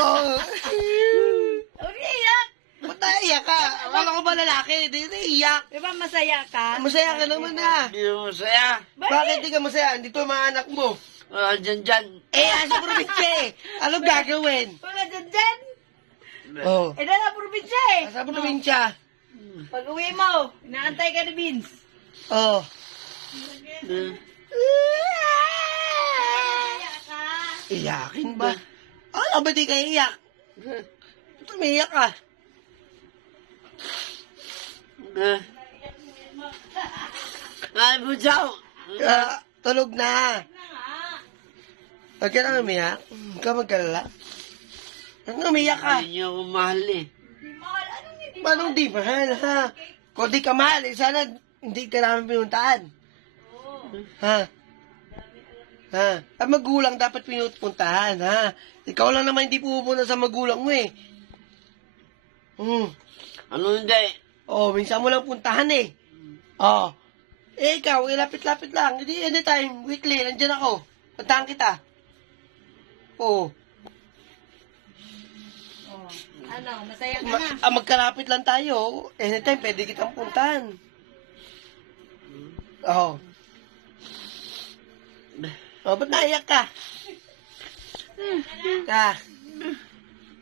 Oh. Umiiyak. Ba't naiyak ka? Akala ko ba lalaki? Hindi naiyak. Di ba masaya ka? Masaya ka naman ha. Hindi mo masaya. Bakit di ka masaya? Dito ang mga anak mo. Dyan. Sa probinsya eh. Anong gagawin? Wala dyan. Oh. Nasa probinsya eh. Sa probinsya. Pag uwi mo, inaantay ka ni Vince. Oh. Iyakin ba? Ano ba di ka iyak? Tumiyak ka. Ay, bujaw. Tulog na. Huwag ka na umiyak. Huwag ka magkalala. Ano umiyak ka? Hindi niyo ako mahal eh. Manong di mahal ha? Kung di ka mahal, sana hindi ka namin pinuntahan. Ha? Ha? Ang magulang dapat pinupuntahan, ha? Ikaw lang naman hindi pupunta sa magulang mo eh. Ano hindi? Oh, minsan mo lang puntahan eh. Oh. Ikaw, lapit-lapit lang. Hindi, anytime, weekly, nandiyan ako. Puntahan kita. Oh. Ano, masaya ka na. Magkalapit lang tayo. Anytime, pwede kitang puntahan. Oh. Oh, ba't naiyak ka?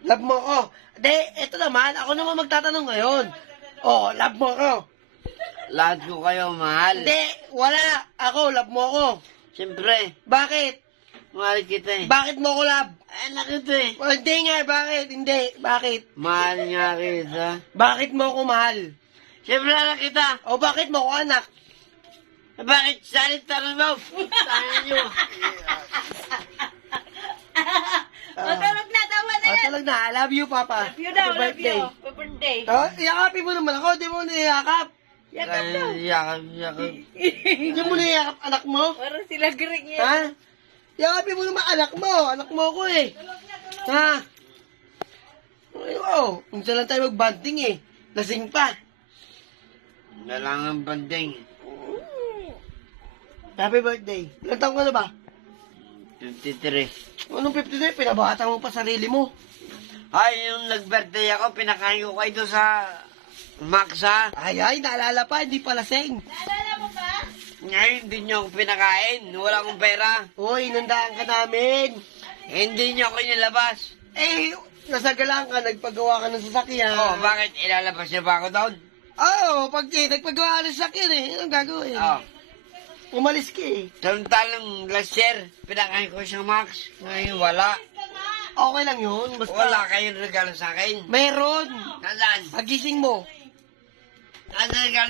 Love mo ko. Hindi, eto naman, ako naman magtatanong ngayon. Oh, love mo ko. Lahat ko kayo mahal. Hindi, wala. Ako, love mo ko. Siyempre, Bakit? mahal kita eh. Bakit mo ko love? Ay, nakita eh. Oh, hindi nga, bakit? Hindi, bakit? Mahal nga kita. Bakit mo ko mahal? Siyempre anak kita. O bakit mo ko anak? Bakit salit tanong mo? Tanong nyo. Matulog na, tama na yan. Tulog na, I love you, Papa. Love you daw, Happy love you. birthday. Happy birthday. Oh, iyakapin mo naman ako, di mo niyakap. Yakap daw. Yakap. Di mo niyakap anak mo? Parang sila gring yan. Ha? Yakapin mo naman anak mo ako eh. Ha? Oh, minsan lang tayo mag-banding eh. Lasing pa. Dalangang banding. Happy birthday. Ilan taong ka na ba? 53. Anong 53? Pinabata mo pa sarili mo. Ay, yung nag-birthday ako, pinakain ko kayo doon sa Max ha. Ay, naalala pa, hindi pa lasing. Naalala mo ba? Ngayon, hindi nyo ako pinakain. Wala akong pera. Hoy, inandaan ka namin. Hindi nyo ako nilabas. Eh, nasagalang ka, nagpagawa ka ng sasakyan. Oh, bakit ilalabas niyo ba ako doon? Oo, nagpagawa ka ng sasakyan eh. Anong gagawin? Oh. Umalis ka eh. Samantalang last year, pinakain ko siyang Max. Ngayon, wala. Okay lang yun. Basta Wala kayong regalo sa akin. meron. Nasaan? Pagising mo. Nasaan regalo?